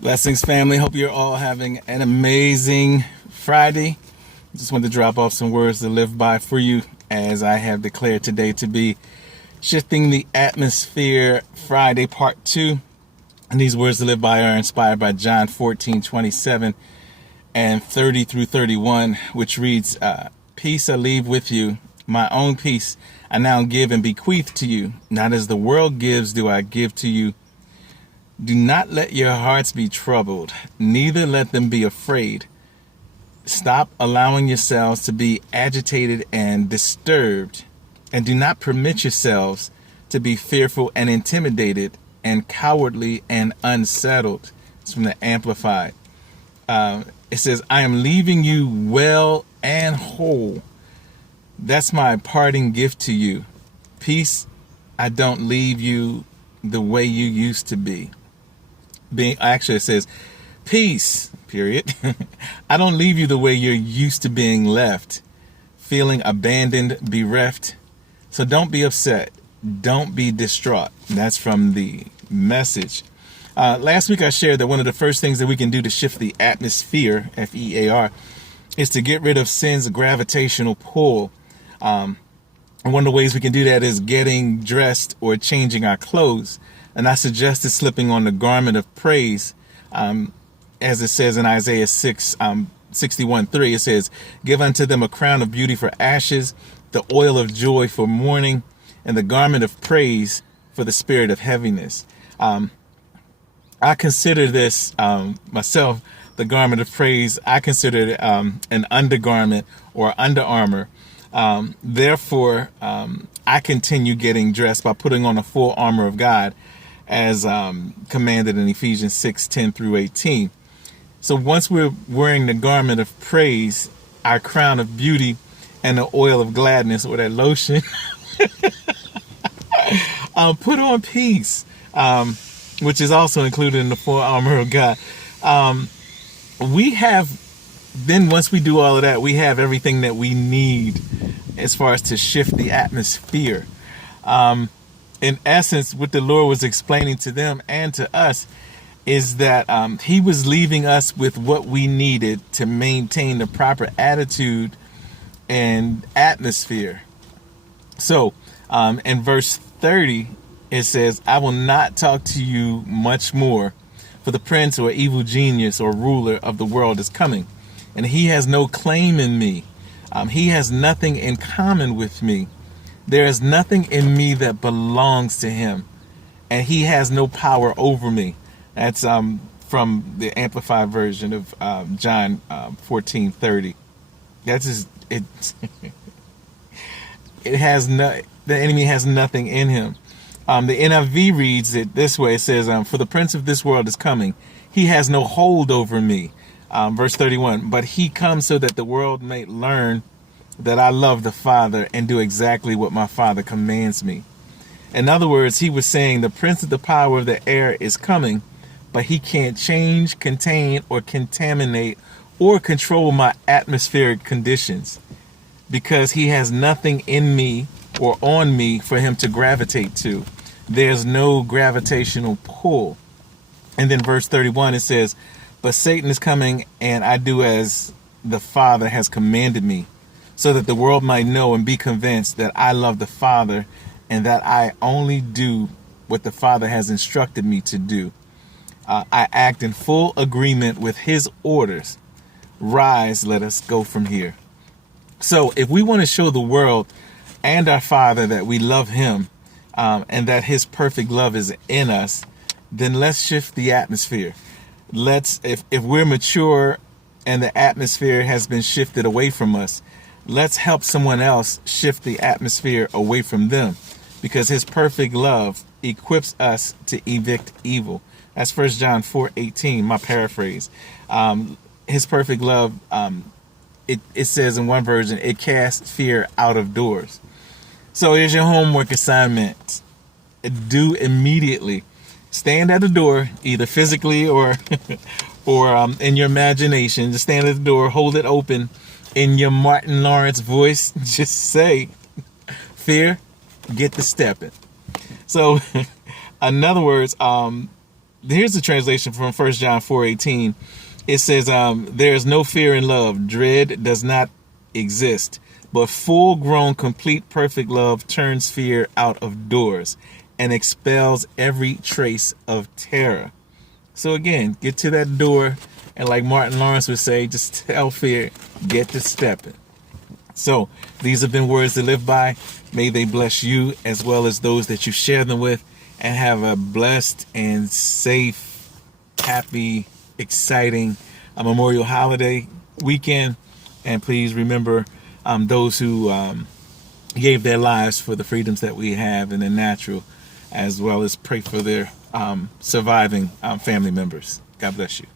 Blessings, family. Hope you're all having an amazing Friday. Just wanted to drop off some words to live by for you, as I have declared today to be Shifting the Atmosphere Friday Part 2. And these words to live by are inspired by John 14:27 and 30 through 31, which reads, Peace I leave with you, my own peace I now give and bequeath to you. Not as the world gives do I give to you. Do not let your hearts be troubled, neither let them be afraid. Stop allowing yourselves to be agitated and disturbed, and do not permit yourselves to be fearful and intimidated and cowardly and unsettled. It's from the Amplified. It says, I am leaving you well and whole. That's my parting gift to you. Peace, I don't leave you the way you used to be. Actually, it says, peace, period. I don't leave you the way you're used to being left, feeling abandoned, bereft. So don't be upset. Don't be distraught. That's from the Message. Last week I shared that one of the first things that we can do to shift the atmosphere, F-E-A-R, is to get rid of sin's gravitational pull. And one of the ways we can do that is getting dressed or changing our clothes. And I suggested slipping on the garment of praise, as it says in Isaiah 61:3. It says, give unto them a crown of beauty for ashes, the oil of joy for mourning, and the garment of praise for the spirit of heaviness. I consider this myself, the garment of praise. I consider it an undergarment or under armor. Therefore, I continue getting dressed by putting on the full armor of God, as commanded in Ephesians 6:10 through 18. So once we're wearing the garment of praise, our crown of beauty, and the oil of gladness, or that lotion, put on peace, which is also included in the full armor of God. Once we do all of that, we have everything that we need as far as to shift the atmosphere. In essence, what the Lord was explaining to them and to us is that he was leaving us with what we needed to maintain the proper attitude and atmosphere. So in verse 30, it says, I will not talk to you much more, for the prince or evil genius or ruler of the world is coming, and he has no claim in me. He has nothing in common with me. There is nothing in me that belongs to him, and he has no power over me. That's from the Amplified version of John 14:30. That's just, it. It has no. The enemy has nothing in him. The NIV reads it this way. It says, "For the prince of this world is coming. He has no hold over me." Verse 31. But he comes so that the world may learn that I love the Father and do exactly what my Father commands me. In other words, he was saying the prince of the power of the air is coming, but he can't change, contain, or contaminate or control my atmospheric conditions, because he has nothing in me or on me for him to gravitate to. There's no gravitational pull. And then verse 31, it says, but Satan is coming, and I do as the Father has commanded me, so that the world might know and be convinced that I love the Father and that I only do what the Father has instructed me to do. I act in full agreement with his orders. Rise, let us go from here. So if we want to show the world and our Father that we love him, and that his perfect love is in us, then let's shift the atmosphere. If we're mature and the atmosphere has been shifted away from us, let's help someone else shift the atmosphere away from them, because his perfect love equips us to evict evil. That's 1 John 4:18, my paraphrase. His perfect love, it says in one version, it casts fear out of doors. So here's your homework assignment. Do immediately. Stand at the door, either physically or in your imagination. Just stand at the door, hold it open. In your Martin Lawrence voice, just say, fear, get to stepping. So, in other words, here's the translation from 1 John 4:18. It says, there is no fear in love. Dread does not exist. But full-grown, complete, perfect love turns fear out of doors and expels every trace of terror. So again, get to that door, and like Martin Lawrence would say, just tell fear, get to stepping. So these have been words to live by. May they bless you as well as those that you share them with, and have a blessed and safe, happy, exciting Memorial Holiday weekend. And please remember those who gave their lives for the freedoms that we have in the natural, as well as pray for their surviving family members. God bless you.